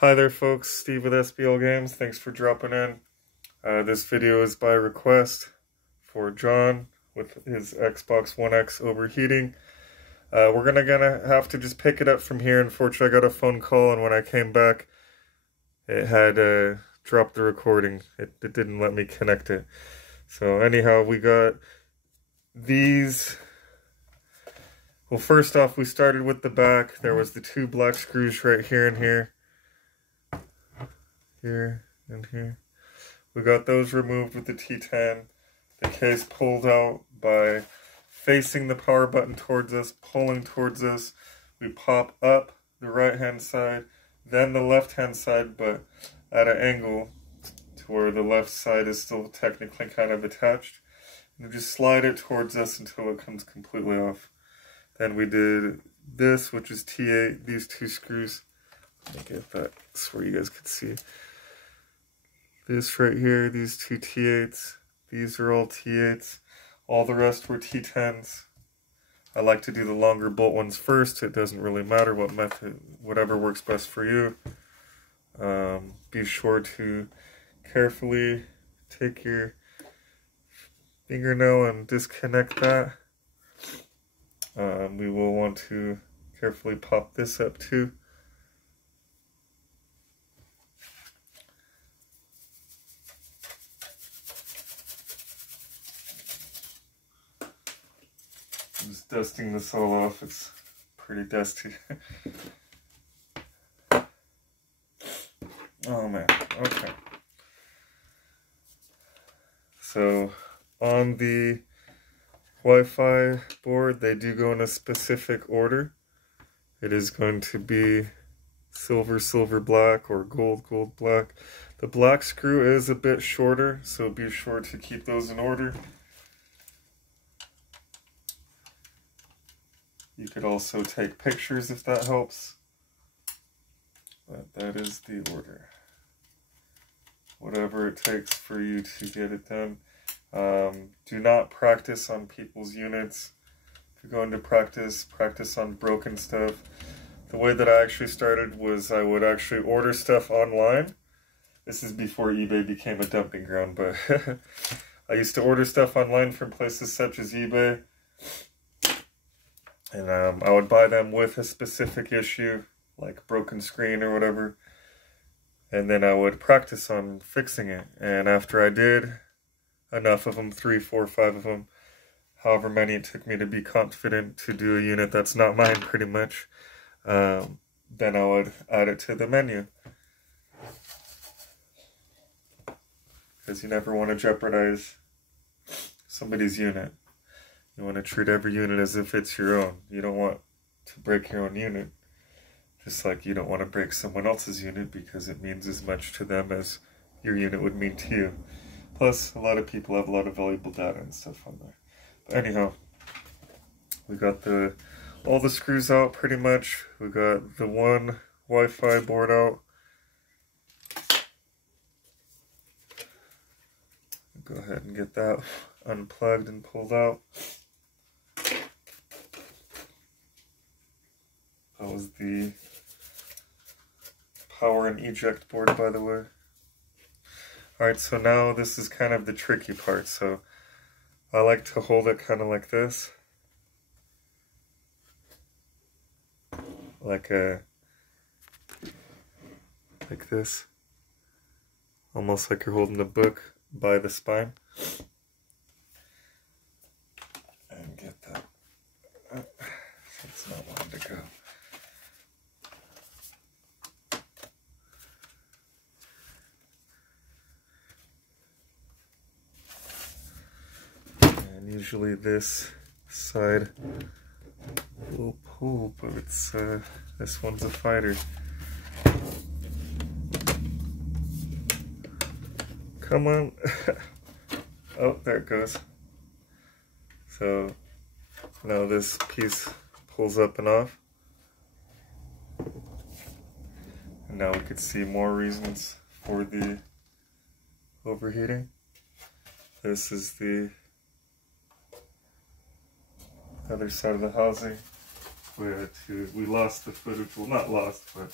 Hi there folks, Steve with SBL Games. Thanks for dropping in. This video is by request for John with his Xbox One X overheating. We're gonna have to just pick it up from here. Unfortunately, I got a phone call, and when I came back, it had dropped the recording. It didn't let me connect it. So anyhow, we got these. Well, first off, we started with the back. There was the two black screws right here and here. Here and here. We got those removed with the T10. The case pulled out by facing the power button towards us, pulling towards us. We pop up the right hand side, then the left hand side, but at an angle to where the left side is still technically kind of attached. And we just slide it towards us until it comes completely off. Then we did this, which is T8, these two screws. Let me get that so where you guys can see. This right here, these two T8s, these are all T8s. All the rest were T10s. I like to do the longer bolt ones first. It doesn't really matter what method, whatever works best for you. Be sure to carefully take your fingernail and disconnect that. We will want to carefully pop this up too. I'm just dusting this all off. It's pretty dusty. Oh man, okay. So on the Wi-Fi board, they do go in a specific order. It is going to be silver, silver, black, or gold, gold, black. The black screw is a bit shorter, so be sure to keep those in order. You could also take pictures if that helps, but that is the order. Whatever it takes for you to get it done. Do not practice on people's units. If you're going to practice on broken stuff. The way that I actually started was I would actually order stuff online. This is before eBay became a dumping ground, but I used to order stuff online from places such as eBay. And I would buy them with a specific issue, like broken screen or whatever. And then I would practice on fixing it. And after I did enough of them, 3, 4, 5 of them, however many it took me to be confident to do a unit that's not mine pretty much, then I would add it to the menu. Because you never want to jeopardize somebody's unit. You want to treat every unit as if it's your own. You don't want to break your own unit. Just like you don't want to break someone else's unit because it means as much to them as your unit would mean to you. Plus, a lot of people have a lot of valuable data and stuff on there. But anyhow, we got all the screws out pretty much. We got the one Wi-Fi board out. Go ahead and get that unplugged and pulled out. That was the power and eject board, by the way. Alright, so now this is kind of the tricky part. So I like to hold it kind of like this. Like this. Almost like you're holding a book by the spine. And get that. It's not wanting to go. Usually this side will pull, but it's this one's a fighter. Come on. Oh, there it goes. So now this piece pulls up and off. And now we could see more reasons for the overheating. This is the other side of the housing. We lost the footage, well not lost, but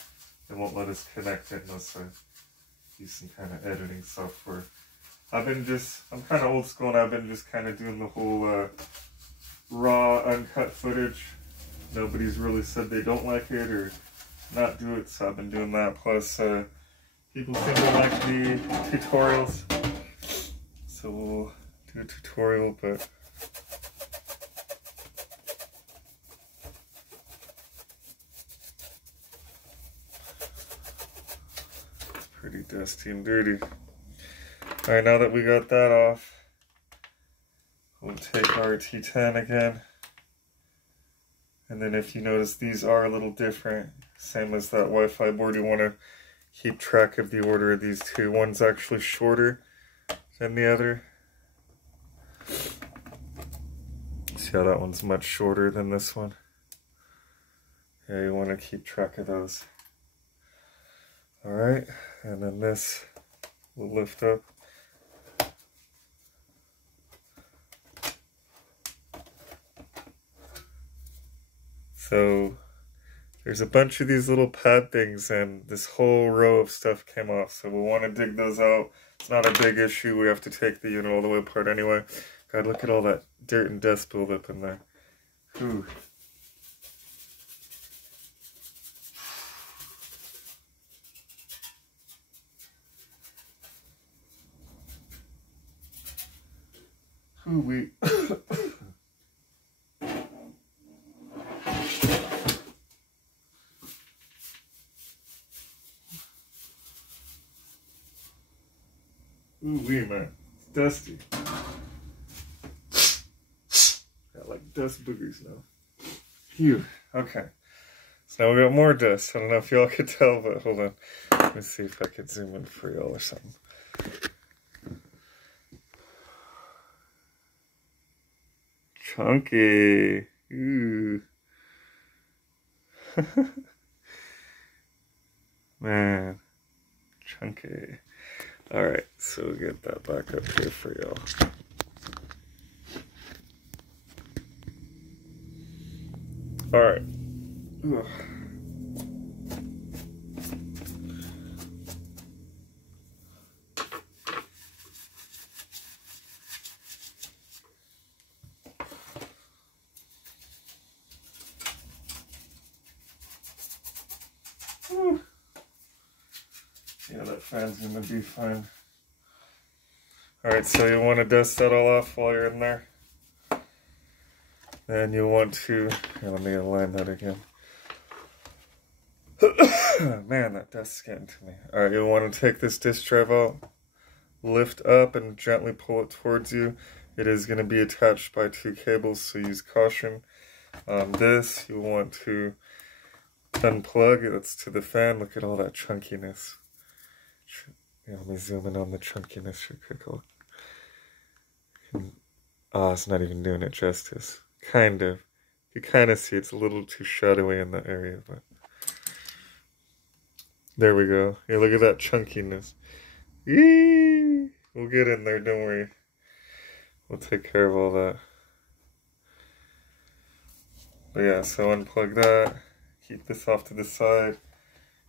It won't let us connect it unless I use some kind of editing software. I'm kind of old school, and I've been just kind of doing the whole raw, uncut footage. Nobody's really said they don't like it or not do it, so I've been doing that. Plus, people seem to like the tutorials, so we'll do a tutorial, but it's pretty dusty and dirty. Alright, now that we got that off, we'll take our T10 again. And then if you notice, these are a little different. Same as that Wi-Fi board, you want to keep track of the order of these two. One's actually shorter than the other. See how that one's much shorter than this one? Yeah, you want to keep track of those. Alright, and then this will lift up. So there's a bunch of these little pad things, and this whole row of stuff came off. So we'll want to dig those out. It's not a big issue. We have to take the unit all the way apart anyway. God, look at all that dirt and dust buildup in there. Whew. Ooh-wee. Ooh-wee, man. It's dusty. Got like dust boogers now. Phew. Okay. So now we got more dust. I don't know if y'all could tell, but hold on. Let me see if I can zoom in for y'all or something. Chunky. Ooh. Man. Chunky. Alright, so we'll get that back up here for y'all. Alright. Yeah, that fan's gonna be fine. Alright, so you want to dust that all off while you're in there. Then you'll want to, here, let me align that again. Man, that dust's getting to me. Alright, you'll want to take this disk drive out, lift up and gently pull it towards you. It is going to be attached by 2 cables, so use caution. This, you'll want to unplug. That's to the fan. Look at all that chunkiness. Yeah, let me zoom in on the chunkiness real quick. Oh, it's not even doing it justice. Kind of. You kind of see it's a little too shadowy in that area, but there we go. Yeah, look at that chunkiness. Eee! We'll get in there, don't worry. We'll take care of all that. But yeah, so unplug that. Keep this off to the side.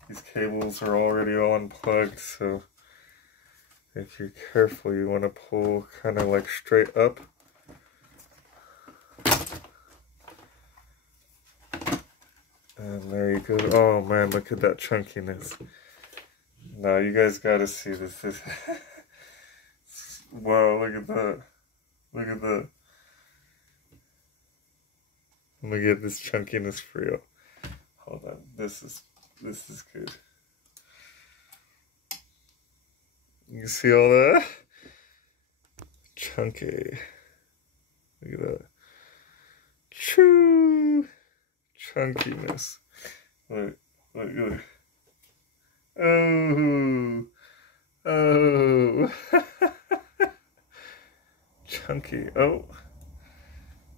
These cables are already all unplugged, so if you're careful, you want to pull kind of like straight up. And there you go. Oh man, look at that chunkiness. Now you guys gotta see this. Wow, look at that. Look at that. Let me get this chunkiness for you. Hold on. This is good. You see all that? Chunky. Look at that. True chunkiness. Look. Oh. Chunky. Oh.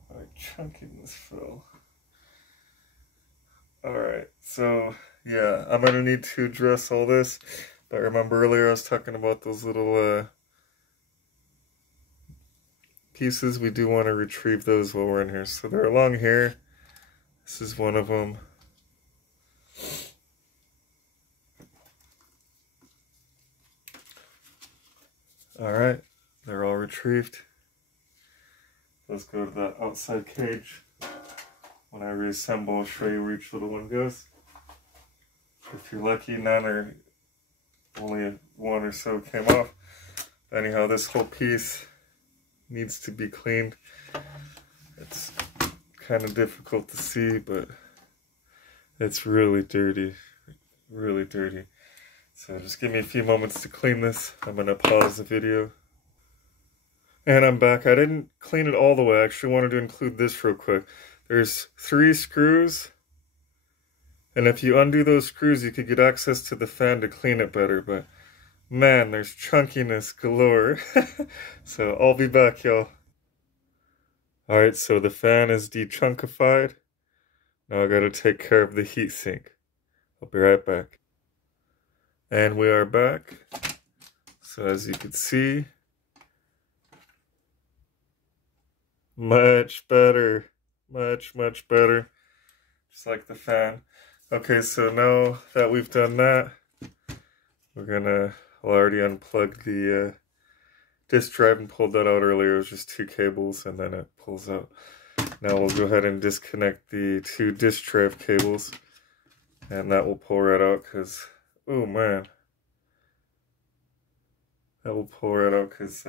My chunkiness fell. Alright, so yeah, I'm gonna need to address all this. But remember earlier I was talking about those little pieces. We do want to retrieve those while we're in here. So they're along here. This is one of them. Alright, they're all retrieved. Let's go to the outside cage. When I reassemble, I'll show you where each little one goes. If you're lucky, none or only one or so came off. Anyhow, this whole piece needs to be cleaned. It's kind of difficult to see, but it's really dirty. Really dirty. So just give me a few moments to clean this. I'm going to pause the video. And I'm back. I didn't clean it all the way. I actually wanted to include this real quick. There's 3 screws. And if you undo those screws, you could get access to the fan to clean it better. But man, there's chunkiness galore. So I'll be back, y'all. Alright, so the fan is dechunkified. Now I gotta take care of the heatsink. I'll be right back. And we are back. So as you can see, much better. Much better. Just like the fan. Okay, so now that we've done that, we're gonna, I'll already unplug the disk drive and pulled that out earlier. It was just 2 cables and then it pulls out. Now we'll go ahead and disconnect the 2 disk drive cables and that will pull right out because, oh man. That will pull right out because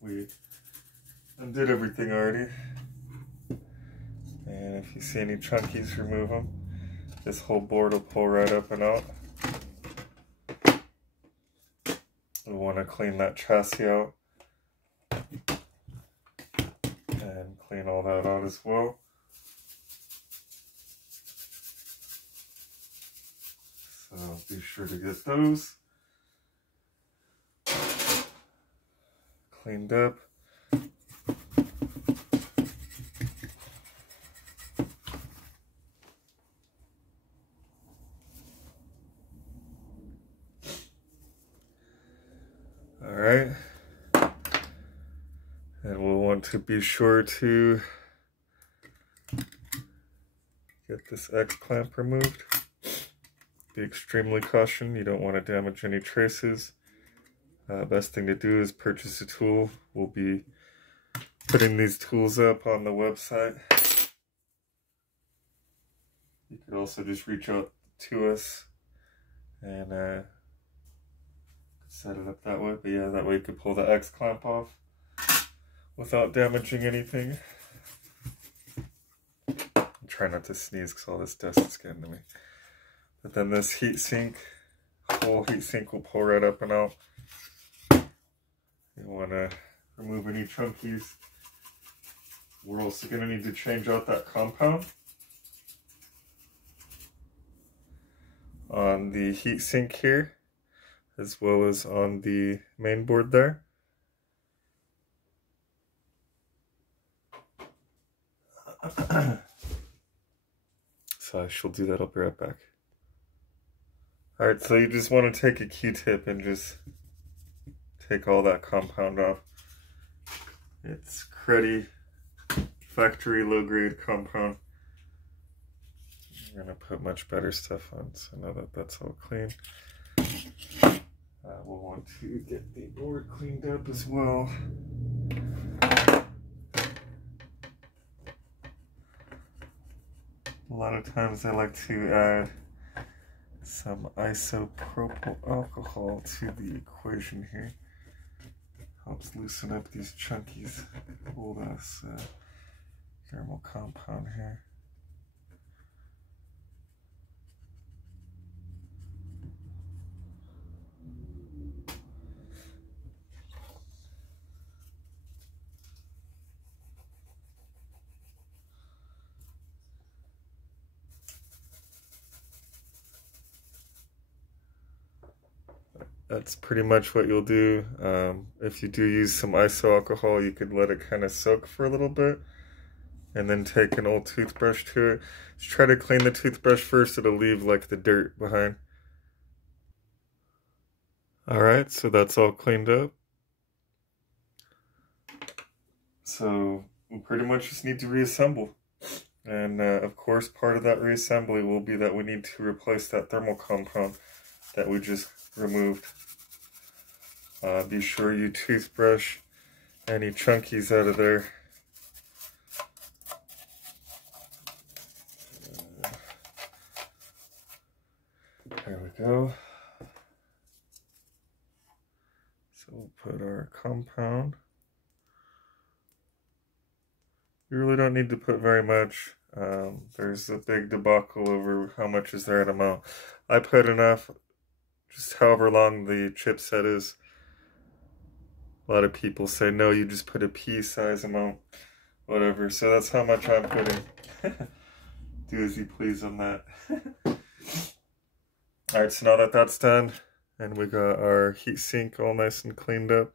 we undid everything already. And if you see any chunkies, remove them. This whole board will pull right up and out. We want to clean that chassis out. And clean all that out as well. So be sure to get those cleaned up. Alright, and we'll want to be sure to get this X clamp removed. Be extremely cautious, you don't want to damage any traces. Best thing to do is purchase a tool. We'll be putting these tools up on the website. You could also just reach out to us and set it up that way, but yeah, that way you could pull the X clamp off without damaging anything. I'm trying not to sneeze because all this dust is getting to me. But then this heatsink, whole heatsink will pull right up and out. You want to remove any chunkies. We're also going to need to change out that compound on the heatsink here, as well as on the main board there. So I shall do that, I'll be right back. Alright, so you just want to take a Q-tip and just take all that compound off. It's cruddy, factory low-grade compound. We're going to put much better stuff on, so now that that's all clean. We'll want to get the board cleaned up as well. A lot of times I like to add some isopropyl alcohol to the equation here. Helps loosen up these chunkies. Hold us thermal compound here. That's pretty much what you'll do. If you do use some iso alcohol, you could let it kind of soak for a little bit and then take an old toothbrush to it. Just try to clean the toothbrush first, it'll leave like the dirt behind. Alright, so that's all cleaned up. So we pretty much just need to reassemble. And of course, part of that reassembly will be that we need to replace that thermal compound that we just removed. Be sure you toothbrush any chunkies out of there. There we go. So we'll put our compound. You really don't need to put very much. There's a big debacle over how much is the right amount. I put enough, just however long the chipset is. A lot of people say, no, you just put a pea size amount, whatever. So that's how much I'm putting. Do as you please on that. Alright, so now that that's done, and we got our heat sink all nice and cleaned up,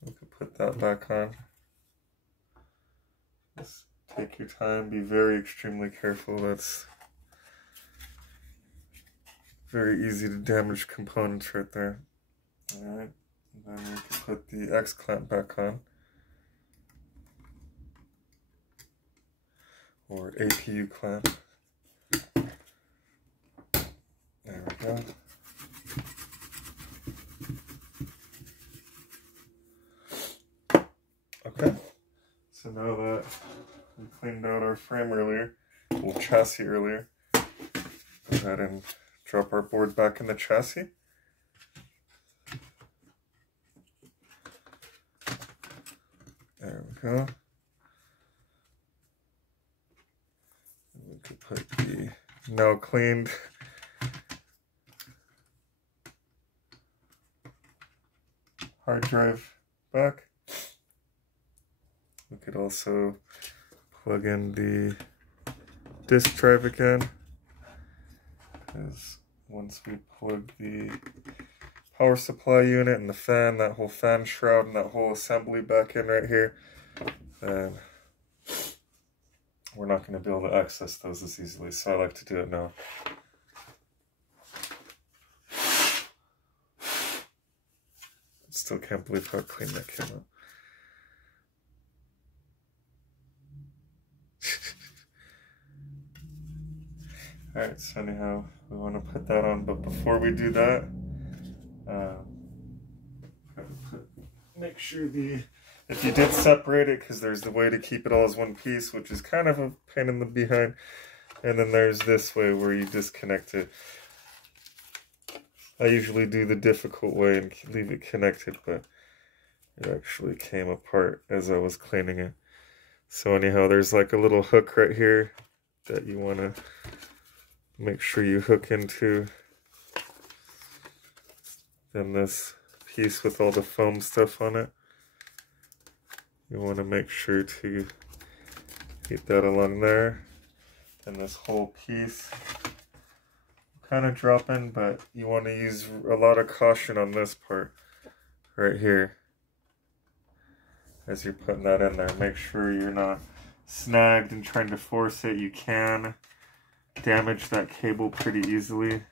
we can put that back on. Just take your time, be very extremely careful. That's very easy to damage components right there. Alright, then we can put the X clamp back on. Or APU clamp. There we go. Okay, so now that we cleaned out our frame earlier, well, chassis earlier, go ahead and drop our board back in the chassis. There we go. We could put the now cleaned hard drive back. We could also plug in the disk drive again, because once we plug the power supply unit and the fan, that whole fan shroud and that whole assembly back in right here, then we're not going to be able to access those as easily, so I like to do it now. Still can't believe how clean that came out. Alright, so anyhow, we want to put that on, but before we do that, make sure if you did separate it, because there's the way to keep it all as one piece, which is kind of a pain in the behind, and then there's this way where you disconnect it. I usually do the difficult way and leave it connected, but it actually came apart as I was cleaning it. So anyhow, there's like a little hook right here that you want to make sure you hook into. Then this piece with all the foam stuff on it, you want to make sure to get that along there. And this whole piece kind of drop in, but you want to use a lot of caution on this part right here as you're putting that in there. Make sure you're not snagged and trying to force it. You can damage that cable pretty easily.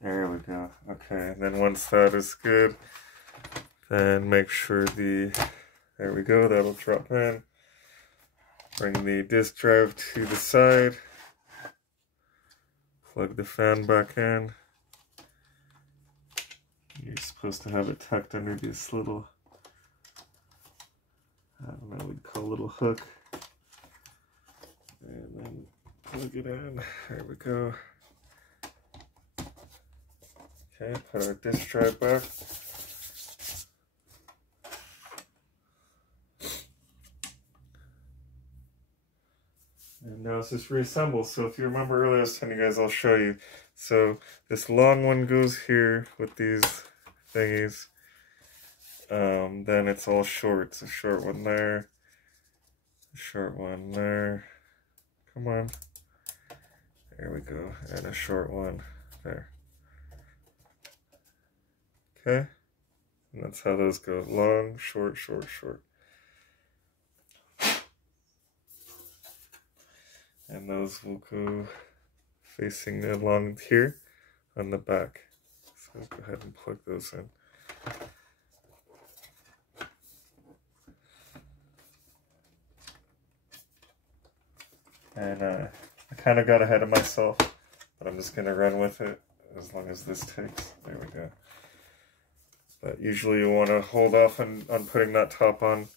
There we go. Okay, and then once that is good, then make sure there we go, that'll drop in. Bring the disk drive to the side. Plug the fan back in. You're supposed to have it tucked under this little, I don't know, we'd call a little hook. And then plug it in. There we go. Okay, put our disk drive back. And now it's just reassemble. So if you remember earlier I was telling you guys, I'll show you. So this long one goes here with these thingies. Then it's all short. It's a short one there. A short one there. Come on. There we go. And a short one there. Okay. And that's how those go. Long, short, short, short. And those will go facing along here on the back. So go ahead and plug those in. And I kind of got ahead of myself, but I'm just going to run with it. as long as this takes. There we go. But usually you want to hold off on putting that top on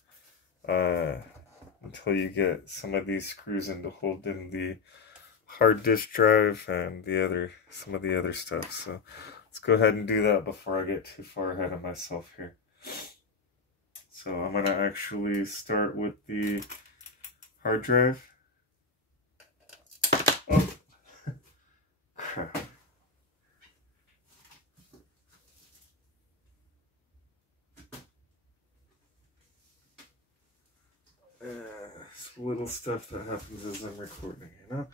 until you get some of these screws in to hold in the hard disk drive and some of the other stuff. So let's go ahead and do that before I get too far ahead of myself here. So I'm going to actually start with the hard drive. Oh, crap. It's little stuff that happens as I'm recording, you know?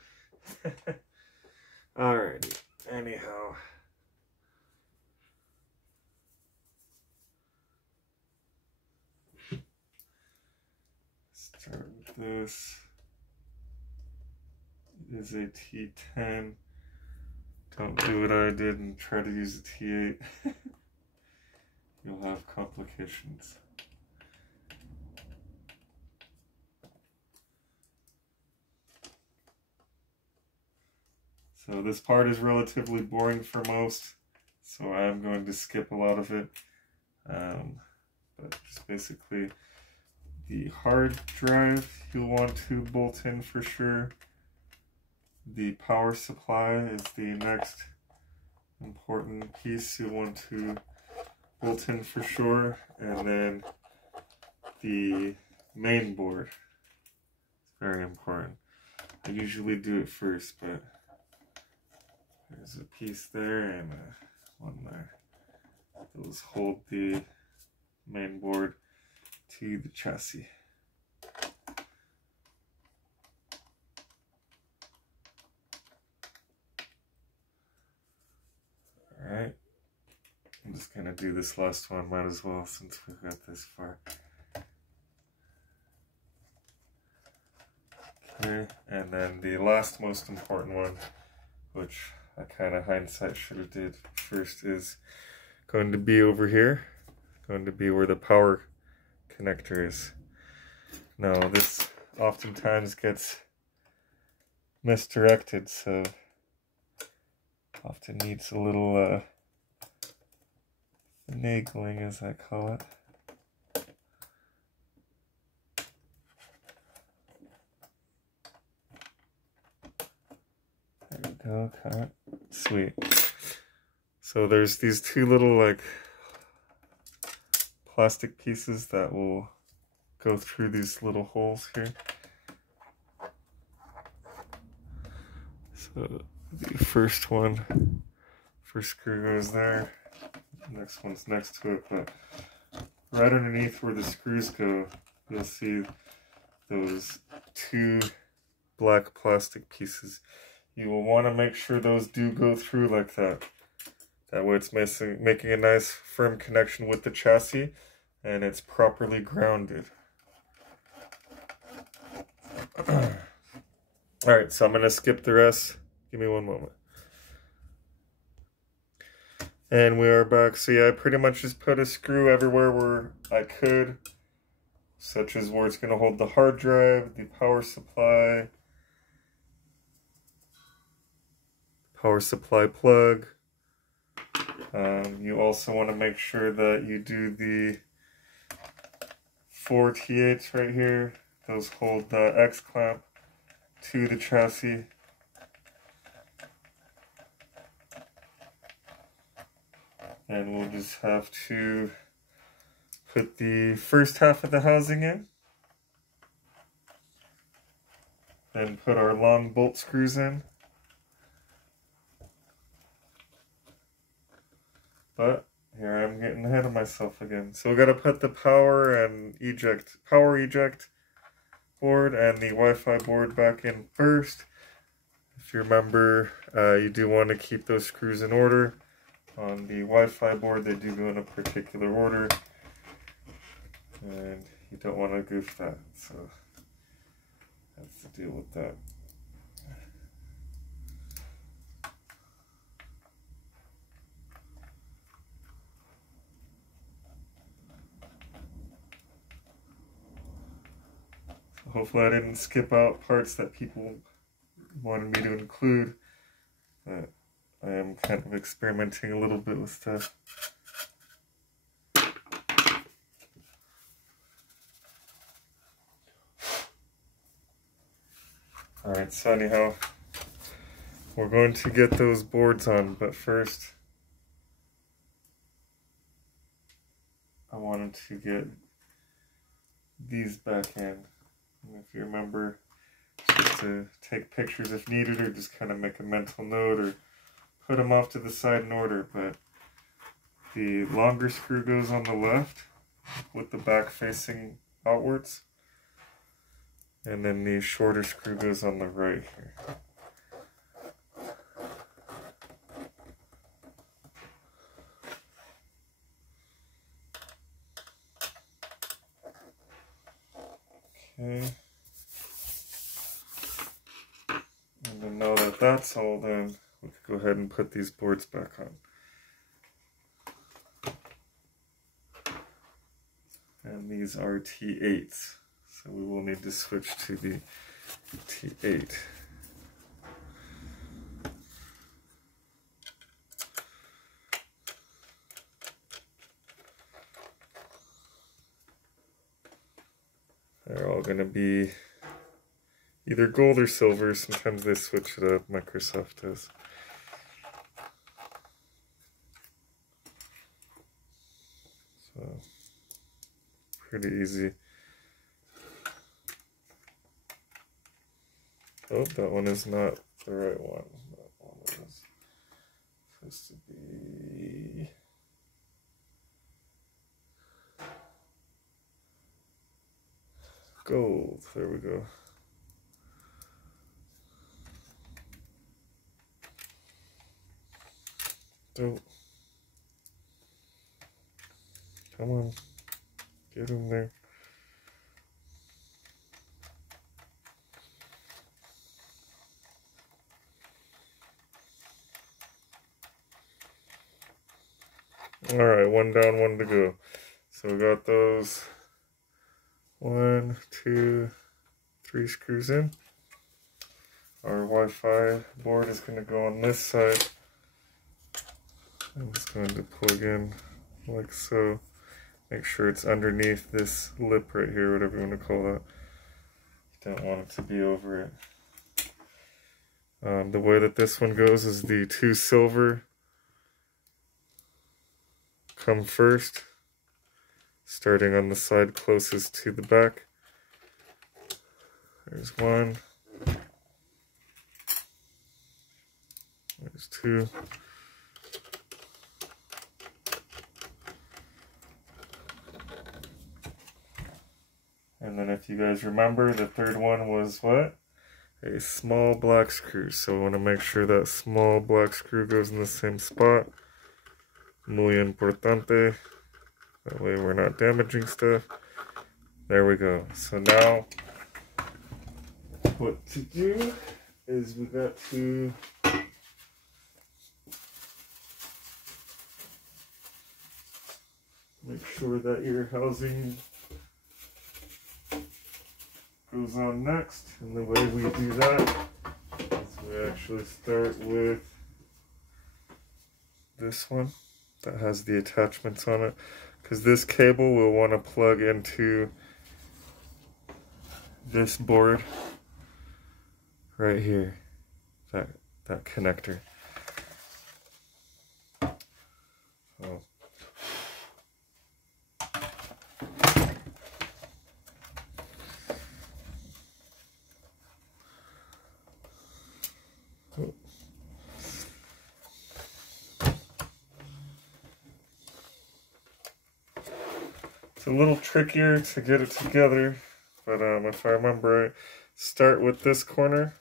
Alrighty, anyhow. Start with this. It is a T10. Don't do what I did and try to use a T8. You'll have complications. So this part is relatively boring for most, so I am going to skip a lot of it. But just basically the hard drive you'll want to bolt in for sure. The power supply is the next important piece you'll want to bolt in for sure. And then the main board is very important. I usually do it first, but there's a piece there and one there. Those hold the main board to the chassis. Alright, I'm just going to do this last one, might as well since we've got this far. Okay, and then the last most important one, which I kind of hindsight should have did first, is going to be over here, going to be where the power connector is. Now this oftentimes gets misdirected, so often needs a little finagling, as I call it. There we go, got it. Sweet. So there's these two little like plastic pieces that will go through these little holes here. So the first screw goes there, the next one's next to it, but right underneath where the screws go, you'll see those two black plastic pieces. You will want to make sure those do go through like that. That way it's making a nice firm connection with the chassis and it's properly grounded. Alright, so I'm going to skip the rest. Give me one moment. And we are back. So yeah, I pretty much just put a screw everywhere where I could, such as where it's going to hold the hard drive, the power supply plug. You also want to make sure that you do the 4 T8s right here. Those hold the X clamp to the chassis. And we'll just have to put the first half of the housing in. Then put our long bolt screws in. But here I'm getting ahead of myself again. So we got to put the power eject board and the Wi-Fi board back in first. If you remember, you do want to keep those screws in order. On the Wi-Fi board, they do go in a particular order, and you don't want to goof that, so that's the deal with that. So hopefully I didn't skip out parts that people wanted me to include, but I am kind of experimenting a little bit with stuff. Alright, so anyhow, we're going to get those boards on, but first I wanted to get these back in. And if you remember, just to take pictures if needed, or just kind of make a mental note, or put them off to the side in order. But the longer screw goes on the left with the back facing outwards, and then the shorter screw goes on the right here. Okay. And then now that that's all done, we can go ahead and put these boards back on. And these are T8s, so we will need to switch to the T8. They're all going to be either gold or silver. Sometimes they switch it up, Microsoft does. So, pretty easy. Oh, that one is not the right one. That one is supposed to be... gold. There we go. Don't. Come on. Get in there. Alright, one down, one to go. So we got those 1, 2, 3 screws in. Our Wi-Fi board is going to go on this side. I'm just going to plug in like so. Make sure it's underneath this lip right here, whatever you want to call that. You don't want it to be over it. The way that this one goes is the 2 silver come first, starting on the side closest to the back. There's 1. There's 2. And then if you guys remember, the third one was what? A small black screw. So we want to make sure that small black screw goes in the same spot. Muy importante. That way we're not damaging stuff. There we go. So now what to do is we got to make sure that your housing goes on next. And the way we do that is we actually start with this one that has the attachments on it, because this cable we'll want to plug into this board right here, that connector. So it's a little trickier to get it together, but if I remember right, start with this corner.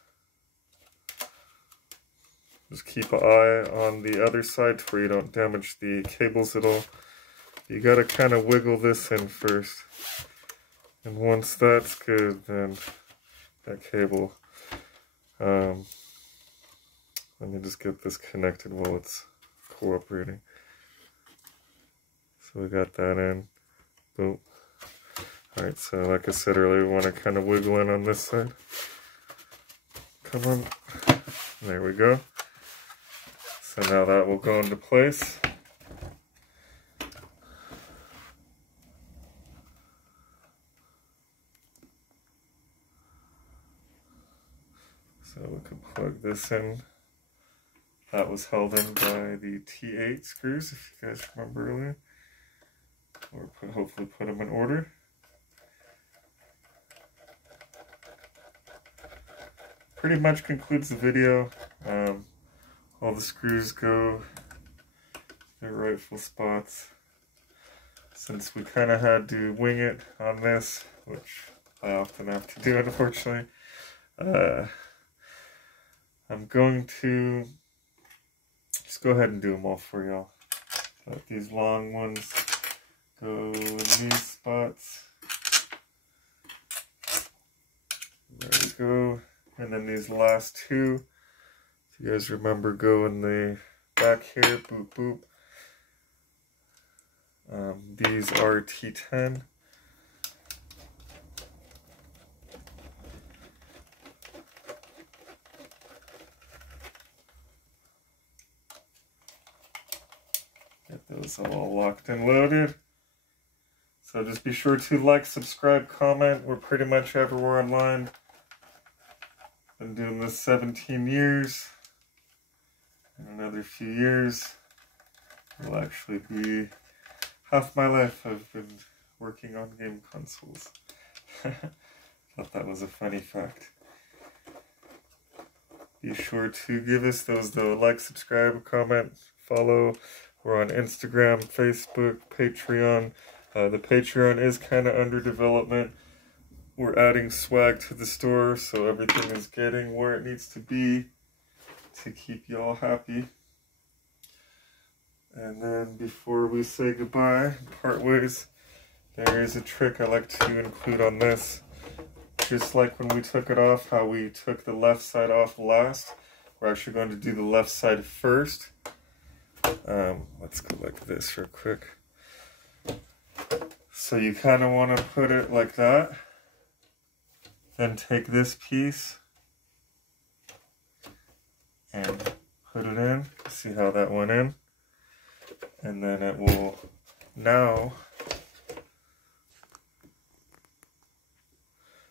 Just keep an eye on the other side to where you don't damage the cables at all. You gotta kind of wiggle this in first. And once that's good, then that cable. Let me just get this connected while it's cooperating. So we got that in. Boom. Alright, so like I said earlier, we want to kind of wiggle in on this side. Come on. There we go. So now that will go into place. So we can plug this in. That was held in by the T8 screws, if you guys remember earlier. Or hopefully put them in order. Pretty much concludes the video. All the screws go to their rightful spots. Since we kind of had to wing it on this, which I often have to do, unfortunately, I'm going to just go ahead and do them all for y'all. But these long ones go in these spots. There we go. And then these last two, if you guys remember, go in the back here. Boop, boop. These are T10. Get those all locked and loaded. So just be sure to like, subscribe, comment. We're pretty much everywhere online. Been doing this 17 years. In another few years, will actually be half my life I've been working on game consoles. Thought that was a funny fact. Be sure to give us those though. Like, subscribe, comment, follow. We're on Instagram, Facebook, Patreon. The Patreon is kind of under development. We're adding swag to the store, so everything is getting where it needs to be to keep y'all happy. And then before we say goodbye, part ways, there is a trick I like to include on this. Just like when we took it off, how we took the left side off last, we're actually going to do the left side first. Let's go like this real quick. So you kind of want to put it like that. Then take this piece and put it in. See how that went in? And then it will now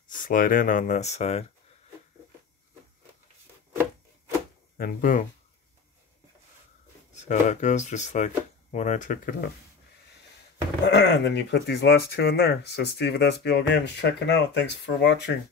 slide in on that side. And boom. See how that goes? Just like when I took it off. And then you put these last two in there. So Steve with SBL Games checking out. Thanks for watching.